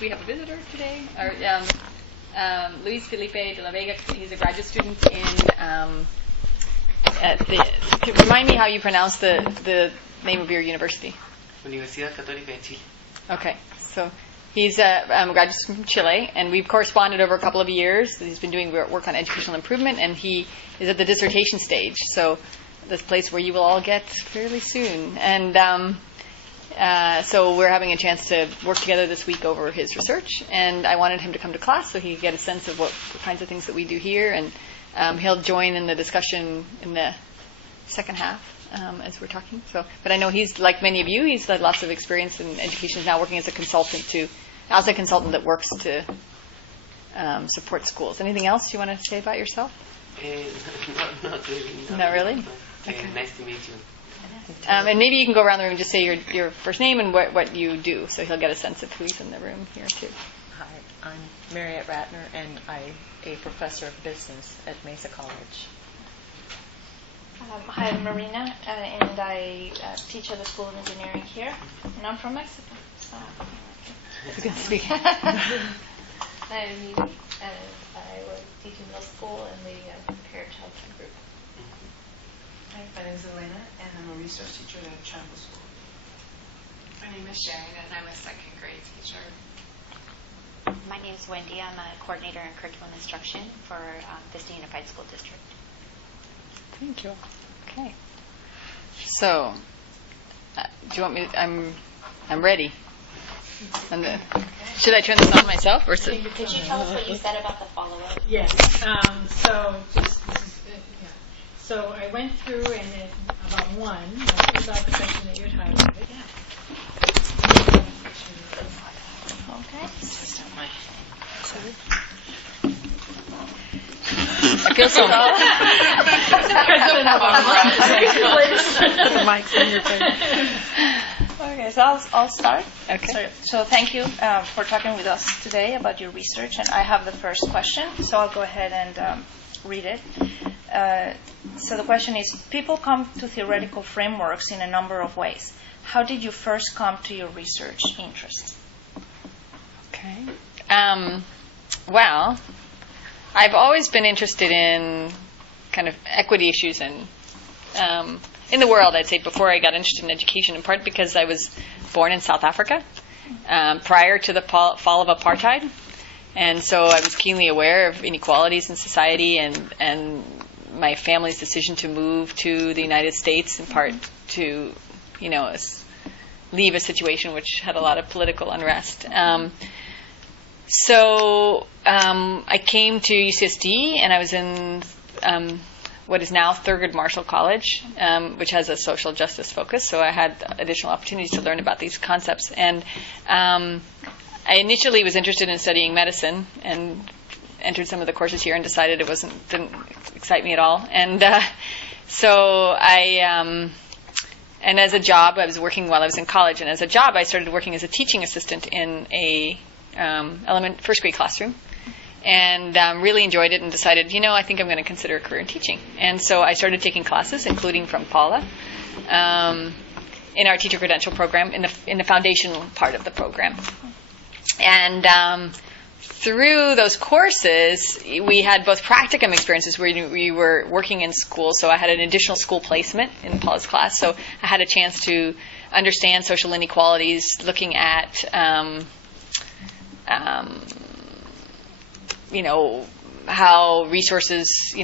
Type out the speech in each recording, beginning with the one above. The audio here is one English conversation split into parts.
we have a visitor today. Luis Felipe de la Vega. He's a graduate student in. Remind me how you pronounce the name of your university. Universidad Católica de Chile. Okay, so he's a graduate student from Chile, and we've corresponded over a couple of years. He's been doing work on educational improvement, and he is at the dissertation stage. So this place where you will all get fairly soon. And so we're having a chance to work together this week over his research, and I wanted him to come to class so he could get a sense of what kinds of things that we do here, and he'll join in the discussion in the second half as we're talking. But I know he's, like many of you, he's had lots of experience in education. He's now working as a consultant that works to support schools. Anything else you want to say about yourself? Not really. Not really? Okay. Nice to meet you. And maybe you can go around the room and just say your first name and what you do, so he'll get a sense of who's in the room here too. Hi, I'm Mariette Ratner, and I'm a professor of business at Mesa College. Hi, I'm Marina, and I teach at the School of Engineering here, and I'm from Mexico. So Good to speak. I'm Mimi, and I was teaching middle school in the Parent Child Care Group. Hi, my name is Elena, and I'm a research teacher at Champo School. My name is Sharon, and I'm a second grade teacher. My name is Wendy. I'm a coordinator in curriculum instruction for Vista Unified School District. Thank you. Okay. So, do you want me? I'm ready. Should I turn this on myself, or? Could you tell us what you said about the follow-up? Yes. So I went through and about one, about the question that you had highlighted. Okay. I feel so. The mic's in your face. Okay, so I'll start. Okay. So thank you for talking with us today about your research, and I have the first question, so I'll go ahead and read it. So the question is, people come to theoretical frameworks in a number of ways. How did you first come to your research interests? Okay. Well, I've always been interested in kind of equity issues and in the world, I'd say, before I got interested in education, in part because I was born in South Africa prior to the fall of apartheid. And so I was keenly aware of inequalities in society and my family's decision to move to the United States, in part to, leave a situation which had a lot of political unrest. So I came to UCSD, and I was in what is now Thurgood Marshall College, which has a social justice focus. So I had additional opportunities to learn about these concepts. And I initially was interested in studying medicine and entered some of the courses here and decided it didn't excite me at all. And so and as a job, I was working while I was in college, and as a job, I started working as a teaching assistant in a first grade classroom, and really enjoyed it and decided, I think I'm going to consider a career in teaching. And so I started taking classes, including from Paula, in our teacher credential program, in the foundational part of the program. And through those courses, we had both practicum experiences where we were working in school. So I had an additional school placement in Paula's class. So I had a chance to understand social inequalities, looking at, how resources,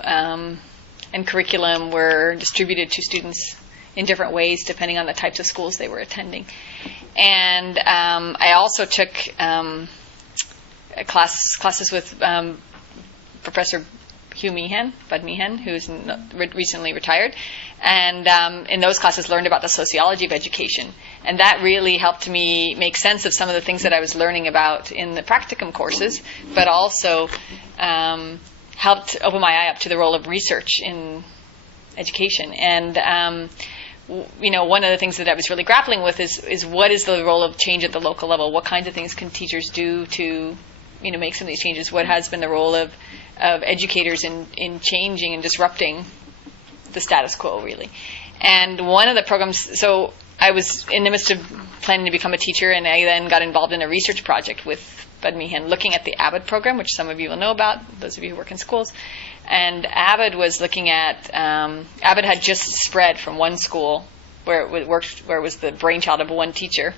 and curriculum were distributed to students in different ways depending on the types of schools they were attending. And I also took classes with Professor Bud Meehan, who's recently retired. And in those classes learned about the sociology of education. And that really helped me make sense of some of the things that I was learning about in the practicum courses, but also helped open my eye up to the role of research in education. And one of the things that I was really grappling with is what is the role of change at the local level? What kinds of things can teachers do to make some of these changes? What has been the role of educators in changing and disrupting the status quo, really? And one of the programs, so I was in the midst of planning to become a teacher, and I then got involved in a research project with Bud Meehan looking at the AVID program, which some of you will know about, those of you who work in schools. And AVID was looking at, AVID had just spread from one school where it worked, where it was the brainchild of one teacher,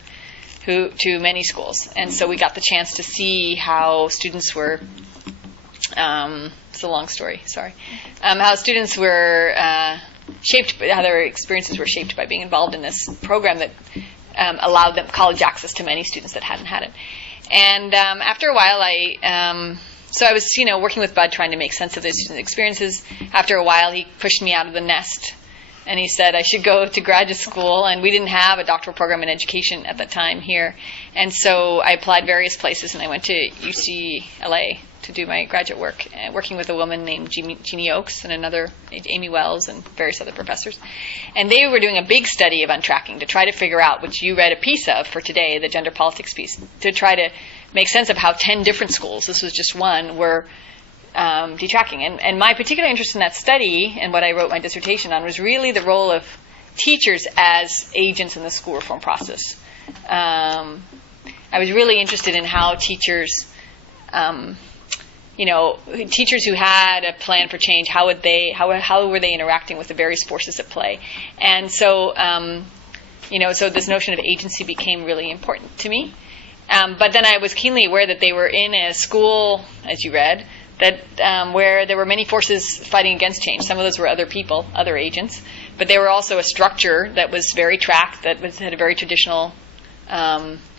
to many schools. And so we got the chance to see how students were, it's a long story, sorry, how students were shaped, how their experiences were shaped by being involved in this program that allowed them college access to many students that hadn't had it. And after a while, so I was, working with Bud trying to make sense of those student experiences. After a while, he pushed me out of the nest, and he said I should go to graduate school, and we didn't have a doctoral program in education at the time here. And so I applied various places, and I went to UCLA to do my graduate work, working with a woman named Jeannie Oakes and another, Amy Wells, and various other professors. And they were doing a big study of untracking to try to figure out, which you read a piece of for today, the gender politics piece, to try to make sense of how 10 different schools, this was just one, were detracking. And my particular interest in that study, and what I wrote my dissertation on, was really the role of teachers as agents in the school reform process. I was really interested in how teachers, teachers who had a plan for change, how were they interacting with the various forces at play? And so, so this notion of agency became really important to me. But then I was keenly aware that they were in a school, as you read, that where there were many forces fighting against change. Some of those were other people, other agents, but they were also a structure that was very tracked, that had a very traditional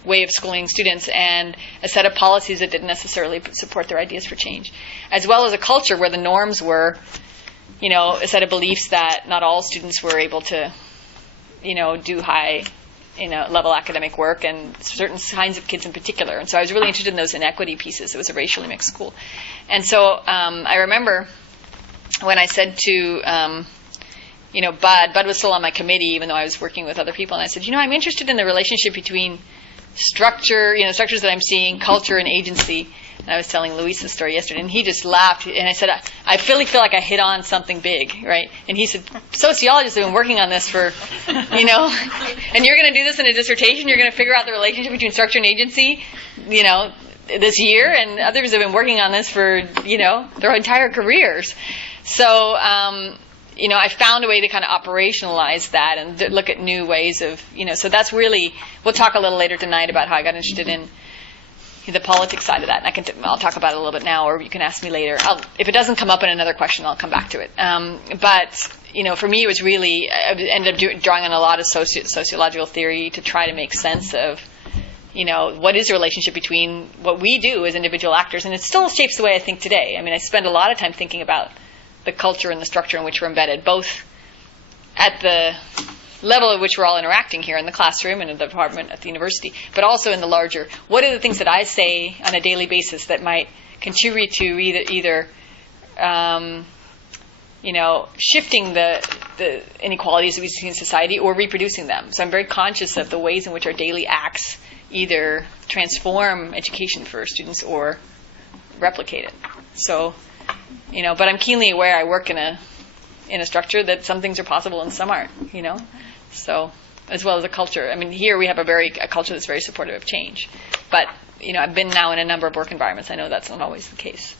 way of schooling students, and a set of policies that didn't necessarily support their ideas for change, as well as a culture where the norms were, a set of beliefs that not all students were able to, do high, level academic work, and certain kinds of kids in particular. And so I was really interested in those inequity pieces. It was a racially mixed school. And so I remember when I said to, Bud was still on my committee, even though I was working with other people, and I said, I'm interested in the relationship between structure, structures that I'm seeing, culture, and agency. And I was telling Luis the story yesterday, and he just laughed. And I said, I really feel like I hit on something big, right? And he said, sociologists have been working on this for, and you're going to do this in a dissertation? You're going to figure out the relationship between structure and agency, this year? And others have been working on this for, their entire careers. So, I found a way to kind of operationalize that and look at new ways of, so that's really, we'll talk a little later tonight about how I got interested in the politics side of that. And I'll talk about it a little bit now, or you can ask me later. If it doesn't come up in another question, I'll come back to it. But for me, it was really, I ended up drawing on a lot of sociological theory to try to make sense of, what is the relationship between what we do as individual actors, and it still shapes the way I think today. I mean, I spend a lot of time thinking about the culture and the structure in which we're embedded, both at the level at which we're all interacting here in the classroom and in the department at the university, but also in the larger, what are the things that I say on a daily basis that might contribute to either shifting the inequalities that we see in society or reproducing them. So I'm very conscious of the ways in which our daily acts either transform education for students or replicate it. So, but I'm keenly aware I work in a structure that some things are possible and some aren't, So, as well as a culture. I mean, here we have a culture that's very supportive of change. But, I've been now in a number of work environments. I know that's not always the case.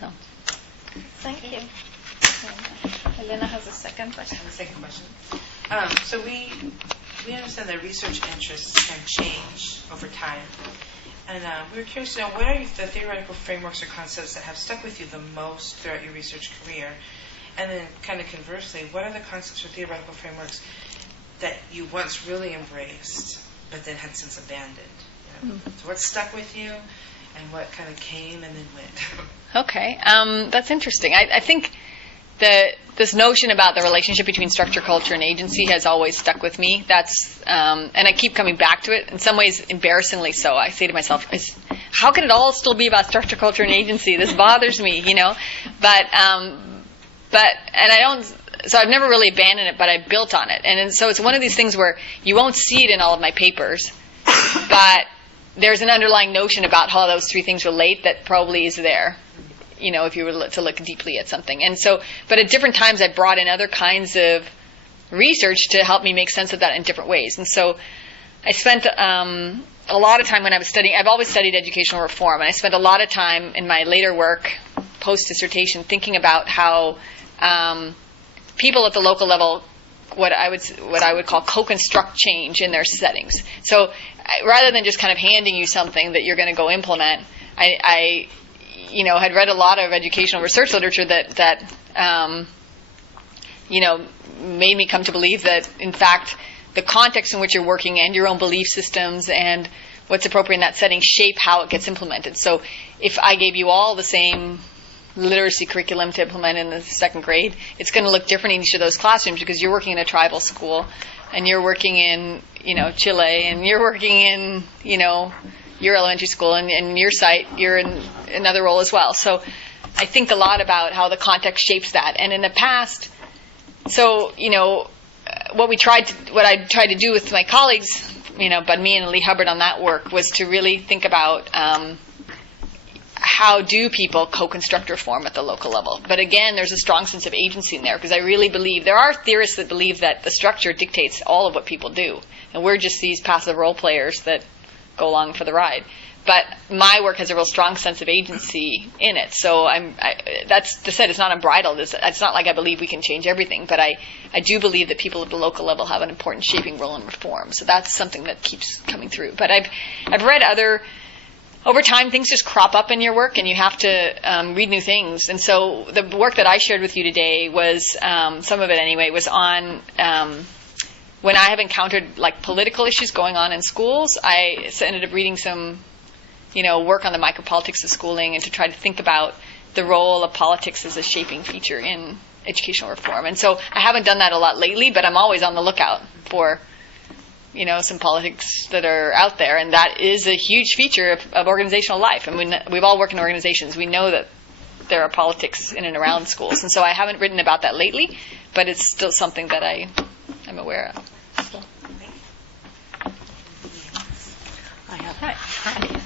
So. Thank you. Elena has a second question. The second question. So we understand that research interests can change over time. And we were curious to know, what are the theoretical frameworks or concepts that have stuck with you the most throughout your research career? And then kind of conversely, what are the concepts or theoretical frameworks that you once really embraced but then had since abandoned? So what stuck with you and what kind of came and then went? Okay. That's interesting. I think this notion about the relationship between structure, culture, and agency has always stuck with me. That's and I keep coming back to it. In some ways, embarrassingly so. I say to myself, how can it all still be about structure, culture, and agency? This bothers me, And I don't, so I've never really abandoned it, but I built on it. And so it's one of these things where you won't see it in all of my papers, but there's an underlying notion about how those three things relate that probably is there, if you were to look deeply at something. And so, but at different times I brought in other kinds of research to help me make sense of that in different ways. And so I spent a lot of time when I was studying. I've always studied educational reform, and I spent a lot of time in my later work, post-dissertation, thinking about how people at the local level, what I would call co-construct change in their settings. So rather than just kind of handing you something that you're going to go implement, I had read a lot of educational research literature that made me come to believe that, in fact, the context in which you're working and your own belief systems and what's appropriate in that setting shape how it gets implemented. So if I gave you all the same literacy curriculum to implement in the second grade, it's going to look different in each of those classrooms because you're working in a tribal school and you're working in, Chile, and you're working in, your elementary school, and your site, you're in another role as well. So I think a lot about how the context shapes that. And in the past, what I tried to do with my colleagues, Bud Meehan and Lee Hubbard on that work, was to really think about how do people co-construct reform at the local level. But again, there's a strong sense of agency in there, because I really believe, there are theorists that believe that the structure dictates all of what people do, and we're just these passive role players that go along for the ride. But my work has a real strong sense of agency in it. So that's to say, it's not unbridled. It's not like I believe we can change everything, but I do believe that people at the local level have an important shaping role in reform. So that's something that keeps coming through. But I've read over time, things just crop up in your work, and you have to read new things. And so the work that I shared with you today was, some of it anyway, was on when I have encountered like political issues going on in schools. I ended up reading some work on the micropolitics of schooling, and to try to think about the role of politics as a shaping feature in educational reform. And so I haven't done that a lot lately, but I'm always on the lookout for, some politics that are out there. And that is a huge feature of organizational life. I mean, we've all worked in organizations. We know that there are politics in and around schools. And so I haven't written about that lately, but it's still something that I'm aware of.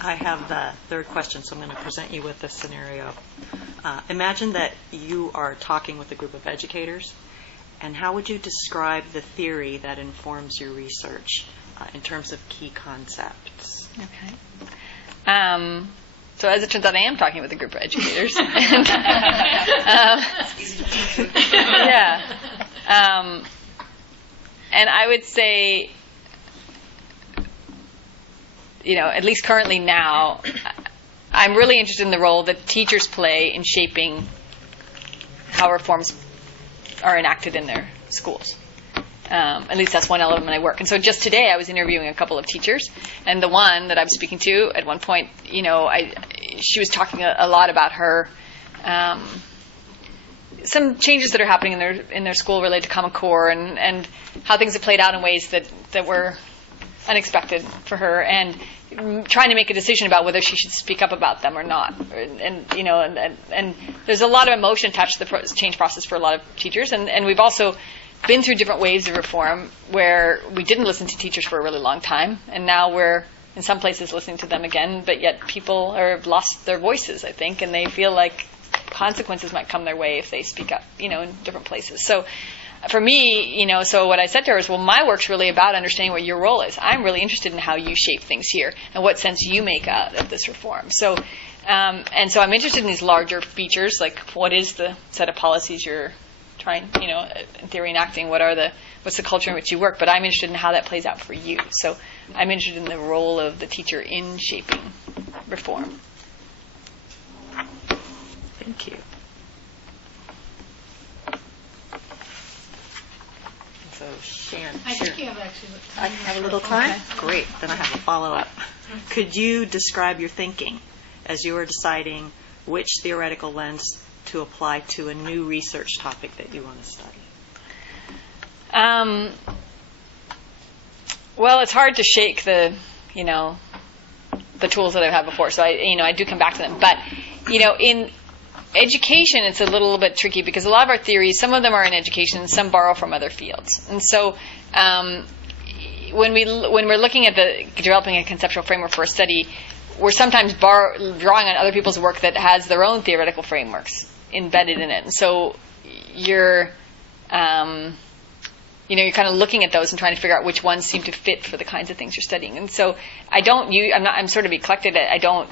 I have the third question, so I'm going to present you with this scenario. Imagine that you are talking with a group of educators, and how would you describe the theory that informs your research in terms of key concepts? Okay. So as it turns out, I am talking with a group of educators. Yeah. And I would say, at least currently now, I'm really interested in the role that teachers play in shaping how reforms are enacted in their schools. At least that's one element of my work. And so just today I was interviewing a couple of teachers, and the one that I was speaking to at one point, she was talking a lot about her some changes that are happening in their school related to Common Core, and how things have played out in ways that were unexpected for her, and trying to make a decision about whether she should speak up about them or not. And there's a lot of emotion attached to the change process for a lot of teachers, and we've also been through different waves of reform where we didn't listen to teachers for a really long time, and now we're in some places listening to them again, but yet people have lost their voices, I think, and they feel like consequences might come their way if they speak up, in different places. So for me, so what I said to her is, well, my work's really about understanding what your role is. I'm really interested in how you shape things here and what sense you make out of this reform. So, and so I'm interested in these larger features, like what is the set of policies you're trying, in theory enacting, what's the culture in which you work, but I'm interested in how that plays out for you. So I'm interested in the role of the teacher in shaping reform. Thank you. So, Shan, I think you have actually. I have a little time? Okay. Great. Then I have a follow-up. Could you describe your thinking as you were deciding which theoretical lens to apply to a new research topic that you want to study? Well, it's hard to shake the tools that I've had before. So I do come back to them. But, in education, it's a little bit tricky because a lot of our theories, some of them are in education, some borrow from other fields. And so when we're looking at developing a conceptual framework for a study, we're sometimes drawing on other people's work that has their own theoretical frameworks embedded in it. And so you're you're kind of looking at those and trying to figure out which ones seem to fit for the kinds of things you're studying. And so I'm sort of eclectic. I don't,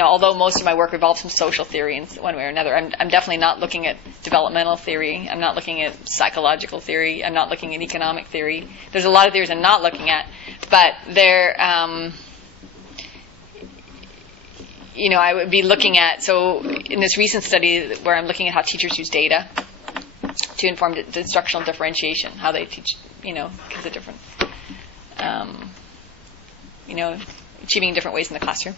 although most of my work revolves from social theory in one way or another, I'm definitely not looking at developmental theory. I'm not looking at psychological theory. I'm not looking at economic theory. There's a lot of theories I'm not looking at, but they're, I would be looking at, so in this recent study where I'm looking at how teachers use data to inform the instructional differentiation, how they teach, kids at different, achieving in different ways in the classroom.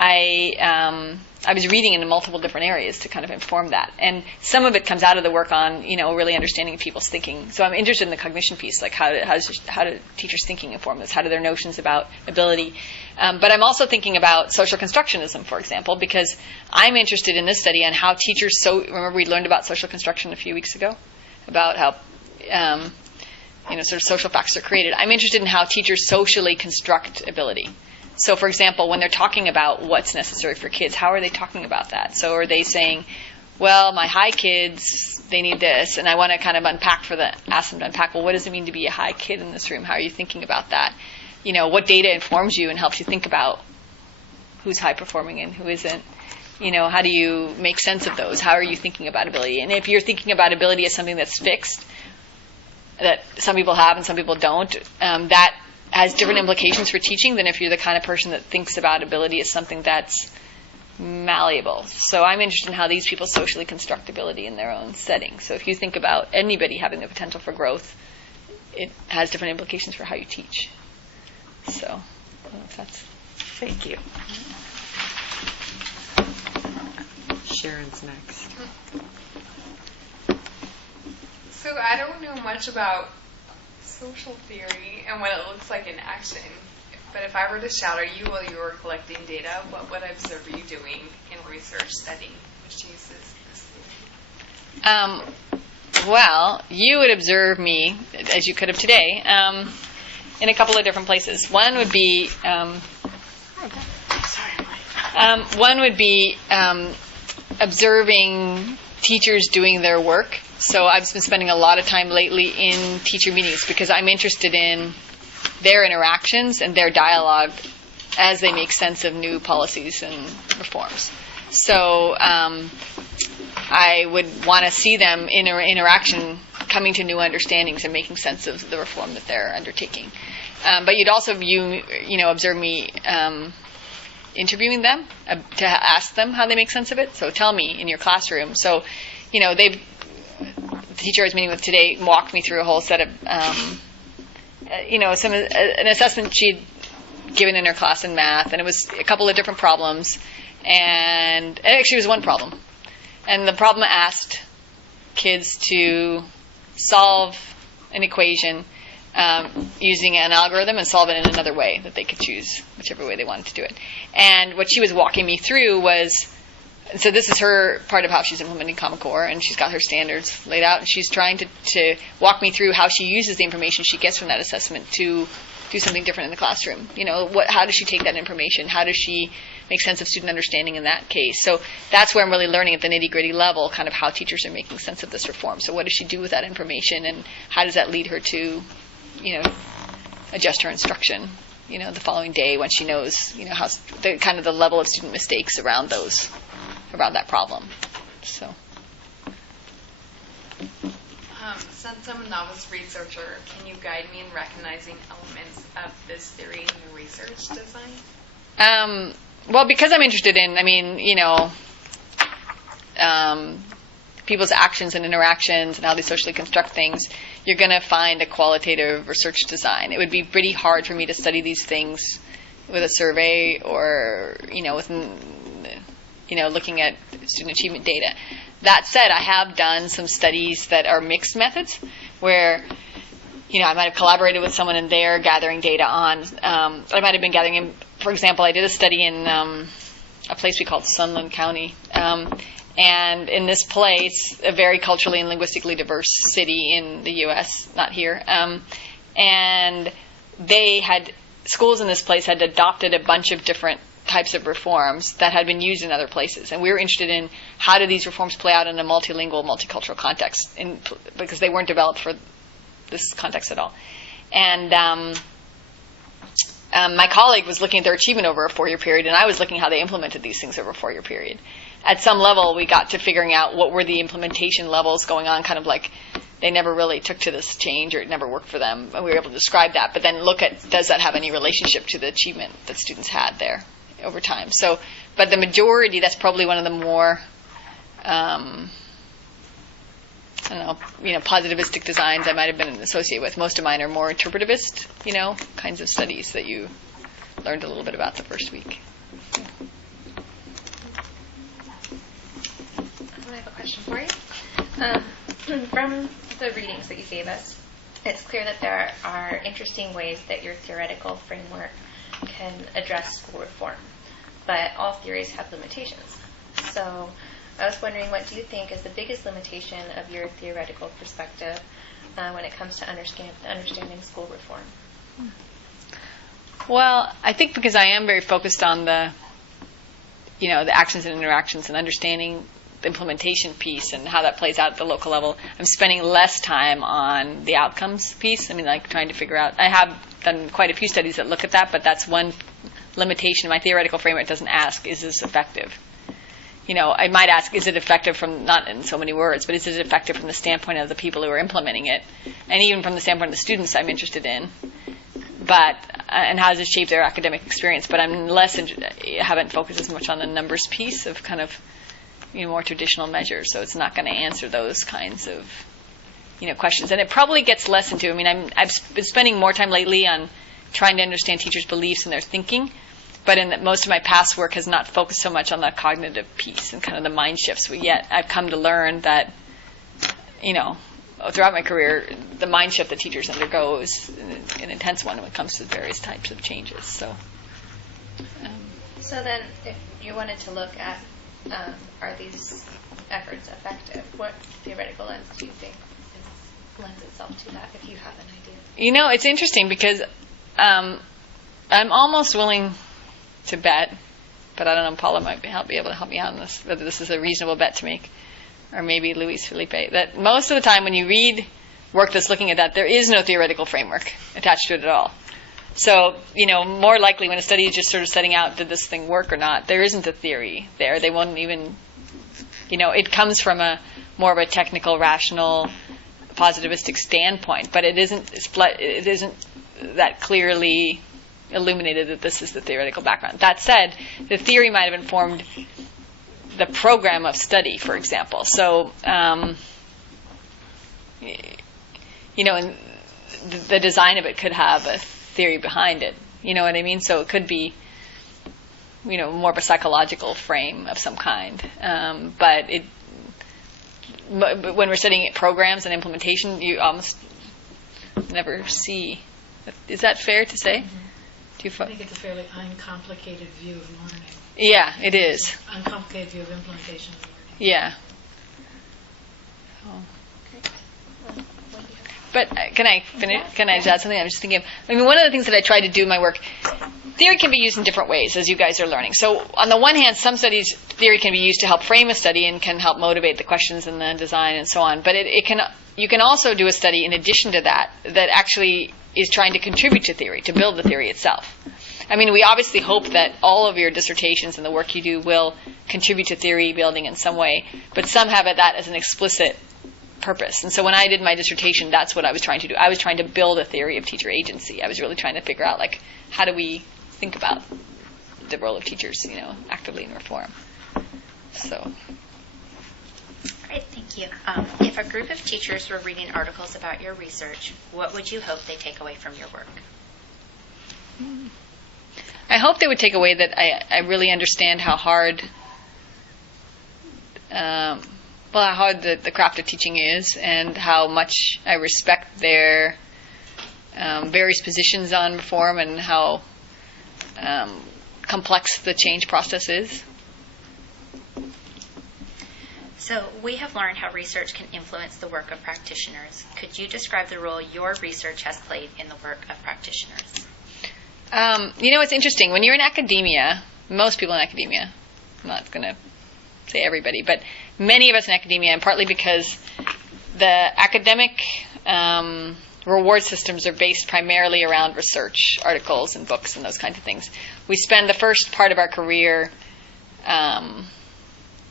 I was reading in multiple different areas to kind of inform that. And some of it comes out of the work on, really understanding people's thinking. So I'm interested in the cognition piece, like how do teachers' thinking inform this? How do their notions about ability? But I'm also thinking about social constructionism, for example, because I'm interested in this study on how teachers, remember we learned about social construction a few weeks ago? About how, sort of social factors are created. I'm interested in how teachers socially construct ability. So, for example, when they're talking about what's necessary for kids, how are they talking about that? So are they saying, well, my high kids, they need this, and I want to kind of ask them to unpack, well, what does it mean to be a high kid in this room? How are you thinking about that? What data informs you and helps you think about who's high performing and who isn't? How do you make sense of those? How are you thinking about ability? And if you're thinking about ability as something that's fixed, that some people have and some people don't, that has different implications for teaching than if you're the kind of person that thinks about ability as something that's malleable. So I'm interested in how these people socially construct ability in their own setting. So if you think about anybody having the potential for growth, it has different implications for how you teach. So I don't know if that's... Thank you. Sharon's next. So I don't know much about social theory and what it looks like in action. But if I were to shadow you while you were collecting data, what would I observe you doing in research studying which uses this theory? Well, you would observe me, as you could have today, in a couple of different places. One would be observing teachers doing their work. So I've been spending a lot of time lately in teacher meetings because I'm interested in their interactions and their dialogue as they make sense of new policies and reforms. So I would want to see them in interaction, coming to new understandings and making sense of the reform that they're undertaking. But you'd also observe me interviewing them to ask them how they make sense of it. So tell me in your classroom. So, the teacher I was meeting with today walked me through a whole set of, an assessment she'd given in her class in math, and it was a couple of different problems, and actually it was one problem. And the problem asked kids to solve an equation using an algorithm and solve it in another way that they could choose, whichever way they wanted to do it. And what she was walking me through was, so this is her part of how she's implementing Common Core, and she's got her standards laid out, and she's trying to walk me through how she uses the information she gets from that assessment to do something different in the classroom. How does she take that information? How does she make sense of student understanding in that case? So that's where I'm really learning at the nitty-gritty level, kind of how teachers are making sense of this reform. So what does she do with that information, and how does that lead her to, adjust her instruction, the following day when she knows, how the level of student mistakes around that problem. So. Since I'm a novice researcher, can you guide me in recognizing elements of this theory in your research design? Well, because I'm interested in, people's actions and interactions and how they socially construct things, you're going to find a qualitative research design. It would be pretty hard for me to study these things with a survey or, looking at student achievement data. That said, I have done some studies that are mixed methods where, I might have collaborated with someone and they're gathering data on, I might have been gathering, for example, I did a study in a place we called Sunland County, and in this place, a very culturally and linguistically diverse city in the U.S., not here, and schools in this place had adopted a bunch of different types of reforms that had been used in other places. And we were interested in how do these reforms play out in a multilingual, multicultural context, because they weren't developed for this context at all. And my colleague was looking at their achievement over a 4-year period, and I was looking at how they implemented these things over a 4-year period. At some level, we got to figuring out what were the implementation levels going on, kind of like they never really took to this change or it never worked for them, and we were able to describe that, but then look at, does that have any relationship to the achievement that students had there over time? So, but the majority, that's probably one of the more, positivistic designs I might have been associated with. Most of mine are more interpretivist, kinds of studies that you learned a little bit about the first week. I have a question for you. From the readings that you gave us, it's clear that there are interesting ways that your theoretical framework can address school reform, but all theories have limitations. So I was wondering, what do you think is the biggest limitation of your theoretical perspective when it comes to understanding school reform? Well, I think because I am very focused on the actions and interactions and understanding the implementation piece and how that plays out at the local level, I'm spending less time on the outcomes piece. I mean, like trying to figure out, I have done quite a few studies that look at that, but that's one limitation. My theoretical framework doesn't ask, is this effective? I might ask, is it effective from, not in so many words, but is it effective from the standpoint of the people who are implementing it? And even from the standpoint of the students I'm interested in. But, and how does it shape their academic experience? But I'm haven't focused as much on the numbers piece of kind of, more traditional measures. So it's not going to answer those kinds of, questions. And it probably gets less into, I've been spending more time lately on trying to understand teachers' beliefs and their thinking. But most of my past work has not focused so much on the cognitive piece and kind of the mind shifts. But yet I've come to learn that, throughout my career, the mind shift that teachers undergo is an intense one when it comes to various types of changes. So then, if you wanted to look at, are these efforts effective? What theoretical lens do you think lends itself to that, if you have an idea? It's interesting because I'm almost willing to bet, but I don't know, Paula might be able to help me out on this, whether this is a reasonable bet to make, or maybe Luis Felipe, that most of the time when you read work that's looking at that, there is no theoretical framework attached to it at all. So, more likely when a study is just sort of setting out, did this thing work or not, there isn't a theory there. They won't even, it comes from a more of a technical, rational, positivistic standpoint, but it isn't that clearly illuminated that this is the theoretical background. That said, the theory might have informed the program of study, for example. So, and the design of it could have a theory behind it. You know what I mean? So it could be, more of a psychological frame of some kind. But when we're studying programs and implementation, you almost never see. Is that fair to say? Mm-hmm. I think it's a fairly uncomplicated view of learning. Yeah, it is. Uncomplicated view of implementation of learning. Yeah. Oh. But can I finish? Can I just add something? I'm just thinking of, one of the things that I try to do in my work, theory can be used in different ways, as you guys are learning. So on the one hand, some studies, theory can be used to help frame a study and can help motivate the questions and the design and so on. But you can also do a study in addition to that actually is trying to contribute to theory, to build the theory itself. We obviously hope that all of your dissertations and the work you do will contribute to theory building in some way, but some have that as an explicit purpose. And so when I did my dissertation, that's what I was trying to do. I was trying to build a theory of teacher agency. I was really trying to figure out, how do we think about the role of teachers, actively in reform. So. Great, thank you. If a group of teachers were reading articles about your research, what would you hope they take away from your work? I hope they would take away that I really understand how hard the craft of teaching is, and how much I respect their various positions on reform, and how complex the change process is. So we have learned how research can influence the work of practitioners. Could you describe the role your research has played in the work of practitioners? It's interesting. When you're in academia, most people in academia, I'm not going to say everybody, but many of us in academia, and partly because the academic reward systems are based primarily around research articles and books and those kinds of things. We spend the first part of our career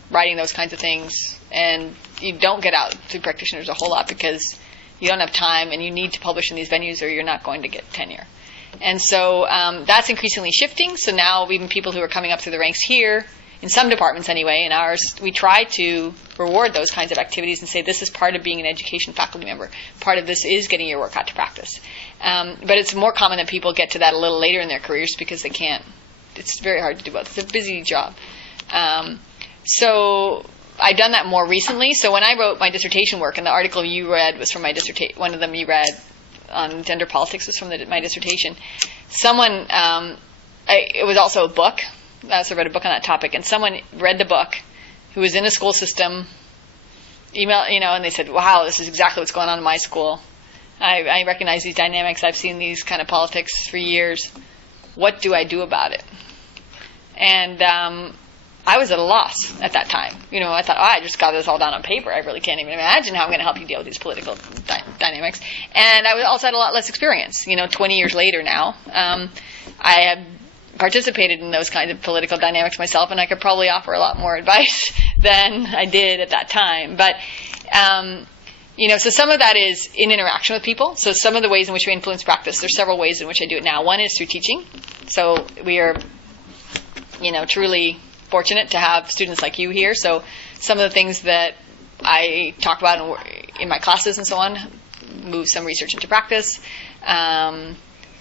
writing those kinds of things, and you don't get out to practitioners a whole lot because you don't have time and you need to publish in these venues or you're not going to get tenure. And so that's increasingly shifting. So now even people who are coming up through the ranks here, in some departments anyway, in ours, we try to reward those kinds of activities and say this is part of being an education faculty member. Part of this is getting your work out to practice. But it's more common that people get to that a little later in their careers because they can't. It's very hard to do both. It's a busy job. So I've done that more recently. So when I wrote my dissertation work, and the article you read was from my dissertation, one of them you read on gender politics was from my dissertation. Someone, it was also a book. I also read a book on that topic, and someone read the book who was in a school system, and they said, wow, this is exactly what's going on in my school. I recognize these dynamics. I've seen these kind of politics for years. What do I do about it? And I was at a loss at that time. I thought, I just got this all down on paper. I really can't even imagine how I'm going to help you deal with these political dynamics. And I also had a lot less experience. 20 years later now, I have participated in those kinds of political dynamics myself, and I could probably offer a lot more advice than I did at that time. But, so some of that is in interaction with people. So some of the ways in which we influence practice, there's several ways in which I do it now. One is through teaching. So we are, truly fortunate to have students like you here. So some of the things that I talk about in my classes and so on move some research into practice,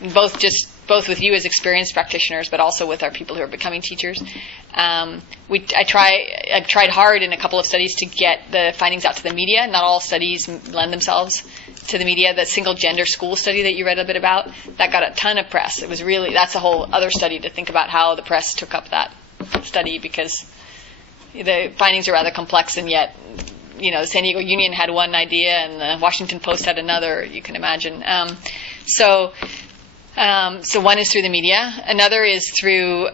both with you as experienced practitioners, but also with our people who are becoming teachers. I've tried hard in a couple of studies to get the findings out to the media. Not all studies lend themselves to the media. The single gender school study that you read a bit about, that got a ton of press. That's a whole other study to think about how the press took up that study, because the findings are rather complex, and yet, the San Diego Union had one idea and the Washington Post had another, you can imagine. So one is through the media. Another is through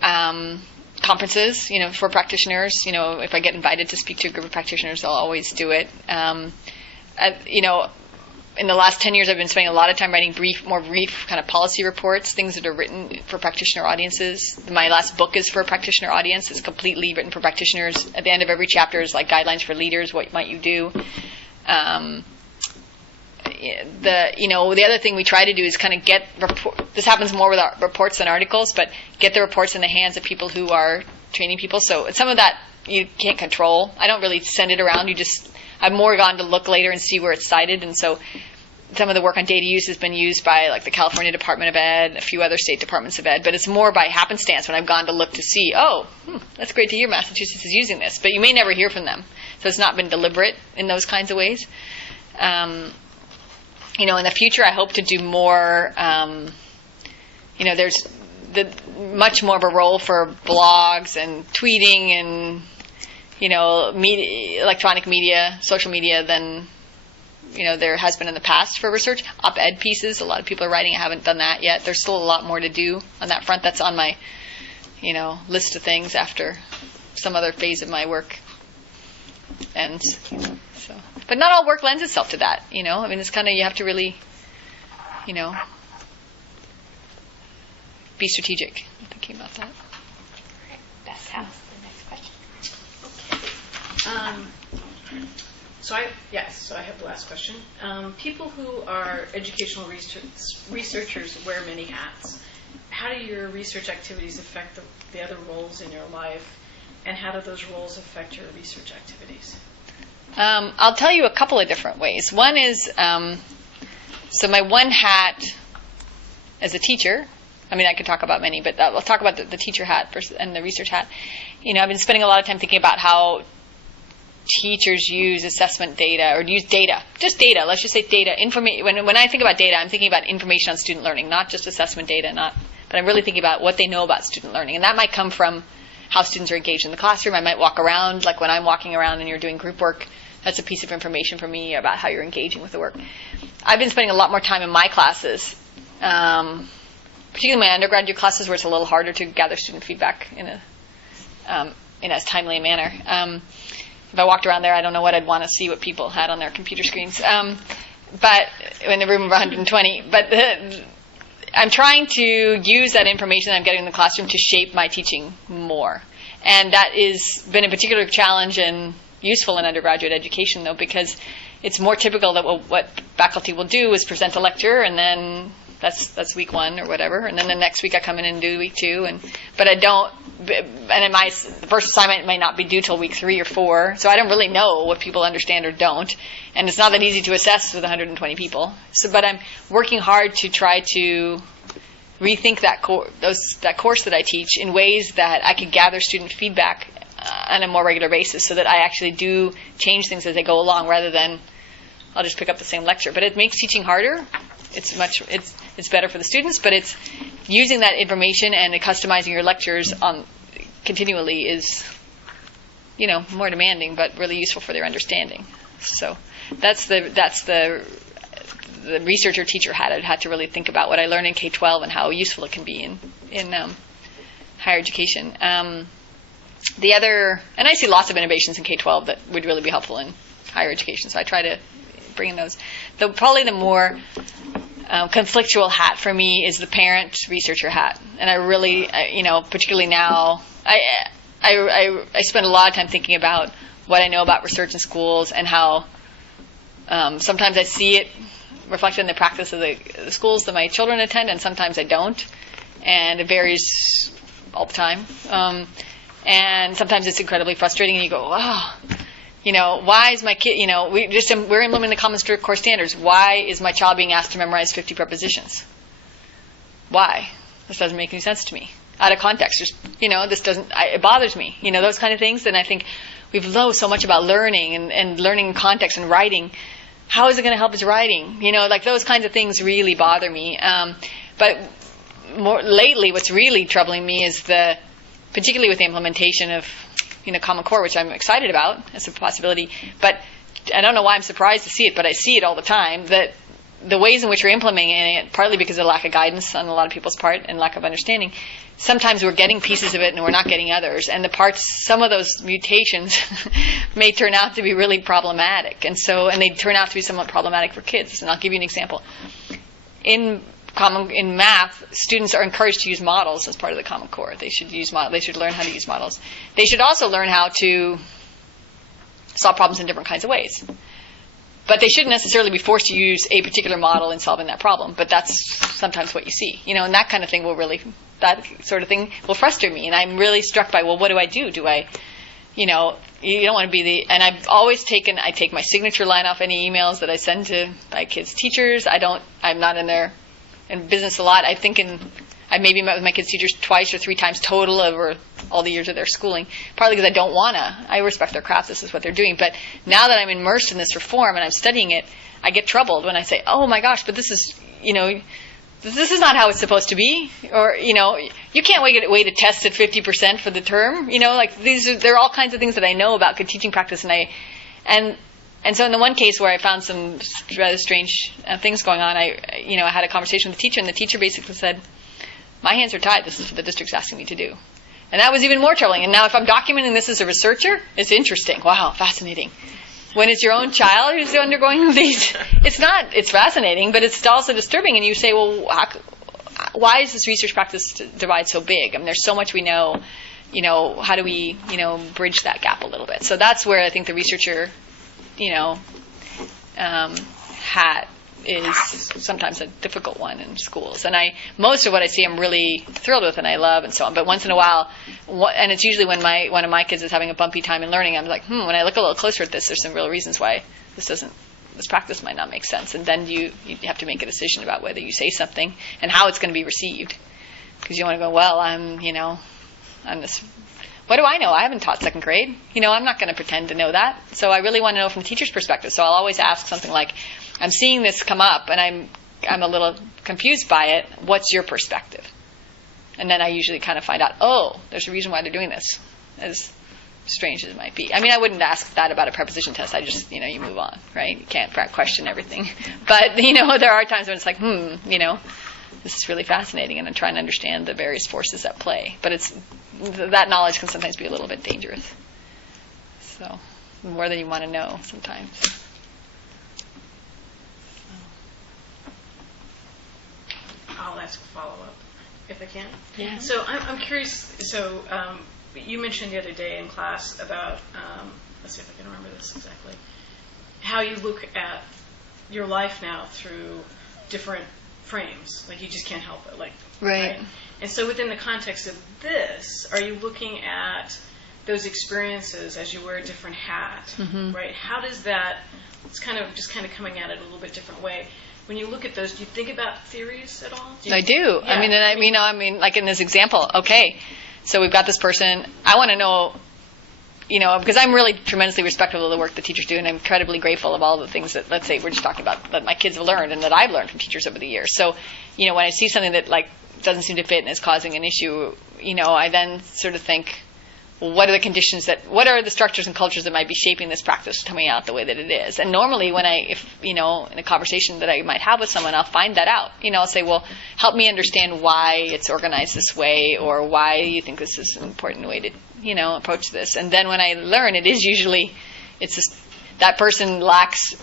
conferences, for practitioners. If I get invited to speak to a group of practitioners, I'll always do it. In the last 10 years, I've been spending a lot of time writing more brief kind of policy reports, things that are written for practitioner audiences. My last book is for a practitioner audience. It's completely written for practitioners. At the end of every chapter is like guidelines for leaders. What might you do? The other thing we try to do is kind of get this happens more with our reports than articles, but get the reports in the hands of people who are training people. So some of that you can't control. I don't really send it around. I've more gone to look later and see where it's cited, and so some of the work on data use has been used by like the California Department of Ed, a few other state departments of ed, but it's more by happenstance when I've gone to look to see, that's great to hear Massachusetts is using this, but you may never hear from them. So it's not been deliberate in those kinds of ways. In the future, I hope to do more, there's much more of a role for blogs and tweeting and, electronic media, social media than, there has been in the past for research. Op-ed pieces, a lot of people are writing. I haven't done that yet. There's still a lot more to do on that front. That's on my, list of things after some other phase of my work ends. So, but not all work lends itself to that, it's kind of, you have to really, be strategic in thinking about that. Beth has the next question. So I have the last question. People who are educational researchers wear many hats. How do your research activities affect the other roles in your life, and how do those roles affect your research activities? I'll tell you a couple of different ways. One is, so my one hat as a teacher, I could talk about many, but I'll talk about the teacher hat and the research hat. I've been spending a lot of time thinking about how teachers use assessment data, or use data, just data, let's just say data. When I think about data, I'm thinking about information on student learning, not just assessment data, but I'm really thinking about what they know about student learning. And that might come from how students are engaged in the classroom. I might walk around, like when I'm walking around and you're doing group work, that's a piece of information for me about how you're engaging with the work. I've been spending a lot more time in my classes, particularly my undergraduate classes where it's a little harder to gather student feedback in as timely a manner. If I walked around there, I don't know what I'd want to see what people had on their computer screens. but in a room of 120. But I'm trying to use that information I'm getting in the classroom to shape my teaching more. And that has been a particular challenge and useful in undergraduate education, though, because it's more typical that what faculty will do is present a lecture, and then that's week 1 or whatever, and then the next week I come in and do week 2, but I don't. And the first assignment may not be due till week 3 or 4, so I don't really know what people understand or don't, and it's not that easy to assess with 120 people. But I'm working hard to try to rethink that course that I teach in ways that I could gather student feedback on a more regular basis, so that I actually do change things as they go along, rather than I'll just pick up the same lecture. But it makes teaching harder. It's better for the students, but it's using that information and customizing your lectures continually is, more demanding, but really useful for their understanding. So that's the researcher teacher hat. I'd had to really think about what I learned in K-12 and how useful it can be in higher education. The other, and I see lots of innovations in K-12 that would really be helpful in higher education, so I try to bring in those. Probably the more conflictual hat for me is the parent researcher hat, and I really, particularly now, I spend a lot of time thinking about what I know about research in schools and how sometimes I see it reflected in the practice of the schools that my children attend, and sometimes I don't, and it varies all the time. And sometimes it's incredibly frustrating, and you go, wow, why is my kid, we're implementing the Common Core Standards. Why is my child being asked to memorize 50 prepositions? Why? This doesn't make any sense to me. Out of context, it bothers me. Those kind of things. And I think we've learned so much about learning and learning context and writing. How is it going to help his writing? Those kinds of things really bother me. But more lately, what's really troubling me is particularly with the implementation of Common Core, which I'm excited about as a possibility, but I don't know why I'm surprised to see it, but I see it all the time, that the ways in which we're implementing it, partly because of lack of guidance on a lot of people's part and lack of understanding, sometimes we're getting pieces of it and we're not getting others, and some of those mutations may turn out to be really problematic, and they turn out to be somewhat problematic for kids. And I'll give you an example. In math, students are encouraged to use models as part of the Common Core. They should learn how to use models. They should also learn how to solve problems in different kinds of ways. But they shouldn't necessarily be forced to use a particular model in solving that problem. But that's sometimes what you see. And that kind of thing will frustrate me. And I'm really struck by, well, what do I do? Do I, you don't want to be and I've always I take my signature line off any emails that I send to my kids' teachers. I'm not in business a lot. I maybe met with my kids' teachers 2 or 3 times total over all the years of their schooling, partly because I don't want to. I respect their craft. This is what they're doing. But now that I'm immersed in this reform and I'm studying it, I get troubled when I say, oh my gosh, but this is not how it's supposed to be. Or, you can't wait to test at 50% for the term. There are all kinds of things that I know about good teaching practice, and so in the one case where I found some rather strange things going on, I had a conversation with the teacher, and the teacher basically said, my hands are tied. This is what the district's asking me to do. And that was even more troubling. And now if I'm documenting this as a researcher, it's interesting. Wow, fascinating. When it's your own child who's undergoing these, it's fascinating, but it's also disturbing. And you say, well, why is this research practice divide so big? I mean, there's so much we know. How do we, bridge that gap a little bit? So that's where I think the researcher hat is sometimes a difficult one in schools. And most of what I see I'm really thrilled with and I love and so on. But once in a while, and it's usually when one of my kids is having a bumpy time in learning, I'm like, when I look a little closer at this, there's some real reasons why this practice might not make sense. And then you have to make a decision about whether you say something and how it's going to be received. Because you want to go, well, I'm this. What do I know? I haven't taught second grade. I'm not going to pretend to know that. So I really want to know from the teacher's perspective. So I'll always ask something like, I'm seeing this come up, and I'm a little confused by it. What's your perspective? And then I usually kind of find out, oh, there's a reason why they're doing this, as strange as it might be. I mean, I wouldn't ask that about a preposition test. I just, you move on, right? You can't question everything. But, there are times when it's like, this is really fascinating, and I'm trying to understand the various forces at play. But that knowledge can sometimes be a little bit dangerous. So, more than you want to know sometimes. I'll ask a follow-up if I can. Yeah. So I'm curious. So you mentioned the other day in class about, let's see if I can remember this exactly, how you look at your life now through different frames. Like you just can't help it. Like Right. And so within the context of this, are you looking at those experiences as you wear a different hat, right? How does that? It's kind of coming at it a little bit different way. When you look at those, do you think about theories at all? I do. Yeah. I mean, like in this example, okay, so we've got this person. I want to know, because I'm really tremendously respectful of the work that teachers do, and I'm incredibly grateful of all the things that, let's say, we're just talking about, that my kids have learned and that I've learned from teachers over the years. So, when I see something that, like, doesn't seem to fit and is causing an issue, I then sort of think, well, what are the structures and cultures that might be shaping this practice coming out the way that it is? And normally if in a conversation that I might have with someone, I'll find that out. I'll say, well, help me understand why it's organized this way, or why you think this is an important way to, approach this. And then when I learn, it is usually, it's just, that person lacks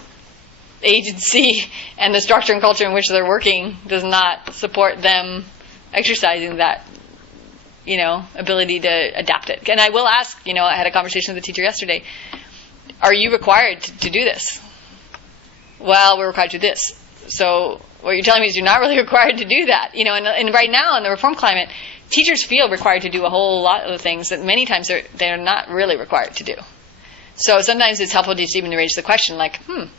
agency, and the structure and culture in which they're working does not support them exercising that ability to adapt it. And I will ask, I had a conversation with a teacher yesterday, are you required to do this? Well, we're required to do this. So what you're telling me is you're not really required to do that. And right now in the reform climate, teachers feel required to do a whole lot of the things that many times they're not really required to do. So sometimes it's helpful just even to raise the question, like, and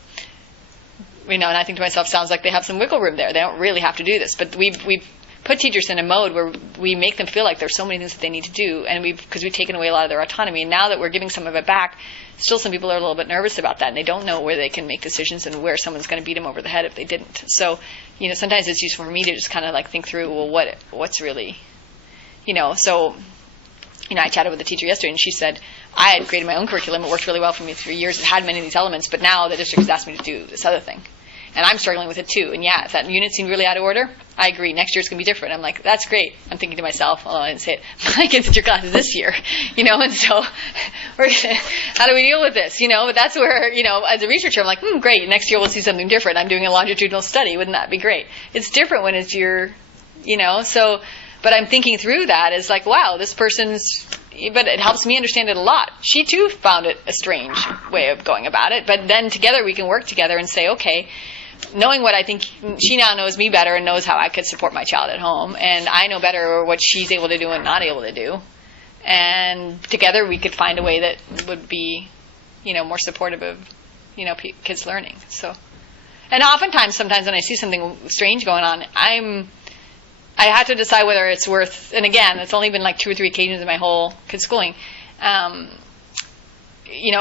I think to myself, sounds like they have some wiggle room there. They don't really have to do this. But we've put teachers in a mode where we make them feel like there's so many things that they need to do, and because we've taken away a lot of their autonomy. And now that we're giving some of it back, still some people are a little bit nervous about that, and they don't know where they can make decisions and where someone's going to beat them over the head if they didn't. So, sometimes it's useful for me to just kind of like think through, well, what's really, so, I chatted with a teacher yesterday, and she said, I had created my own curriculum. It worked really well for me for years. It had many of these elements, but now the district has asked me to do this other thing. And I'm struggling with it too. And yeah, if that unit seemed really out of order, I agree. Next year it's going to be different. I'm like, that's great. I'm thinking to myself, although I didn't say it, my kids in your class is this year, and so how do we deal with this? But that's where, as a researcher, I'm like, great. Next year we'll see something different. I'm doing a longitudinal study. Wouldn't that be great? It's different when it's your, so, but I'm thinking through that as like, wow, this person's, but it helps me understand it a lot. She too found it a strange way of going about it. But then together we can work together and say, okay, knowing what I think, she now knows me better and knows how I could support my child at home, and I know better what she's able to do and not able to do, and together we could find a way that would be, more supportive of, kids learning. So, and oftentimes, sometimes when I see something strange going on, I have to decide whether it's worth, and again, it's only been like 2 or 3 occasions in my whole kids' schooling,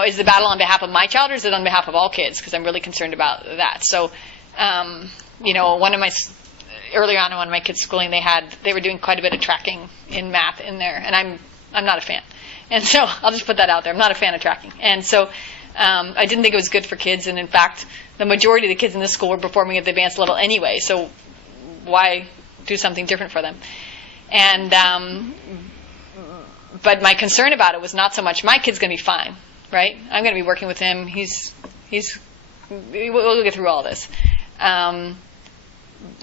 is the battle on behalf of my child, or is it on behalf of all kids? Because I'm really concerned about that. So, earlier on in one of my kids' schooling, they were doing quite a bit of tracking in math in there, and I'm not a fan. And so I'll just put that out there. I'm not a fan of tracking. And so I didn't think it was good for kids, and in fact, the majority of the kids in this school were performing at the advanced level anyway, so why do something different for them? And but my concern about it was not so much, my kid's going to be fine, right? I'm going to be working with him. We'll get through all this.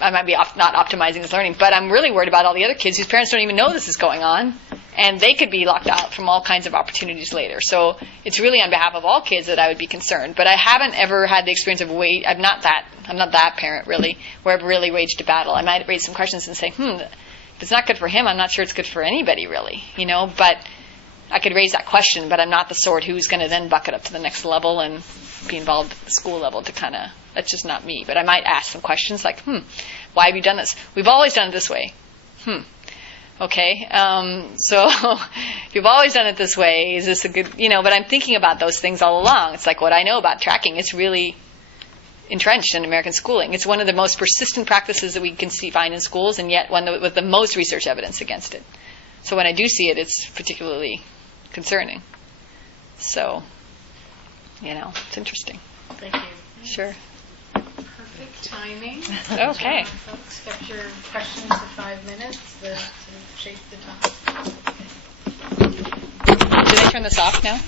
I might be not optimizing his learning, but I'm really worried about all the other kids whose parents don't even know this is going on, and they could be locked out from all kinds of opportunities later. So it's really on behalf of all kids that I would be concerned. But I haven't ever had the experience of I'm not that parent really, where I've really waged a battle. I might raise some questions and say, if it's not good for him, I'm not sure it's good for anybody really, But I could raise that question, but I'm not the sort who's going to then buck it up to the next level and be involved at the school level to that's just not me. But I might ask some questions like, why have you done this? We've always done it this way. Okay, so if you've always done it this way, is this a good, but I'm thinking about those things all along. It's like what I know about tracking. It's really entrenched in American schooling. It's one of the most persistent practices that we can find in schools, and yet one with the most research evidence against it. So when I do see it, it's particularly concerning. So, it's interesting. Thank you. Sure. Perfect timing. Okay. Folks, kept your questions to 5 minutes to shape the time. Did I turn this off now?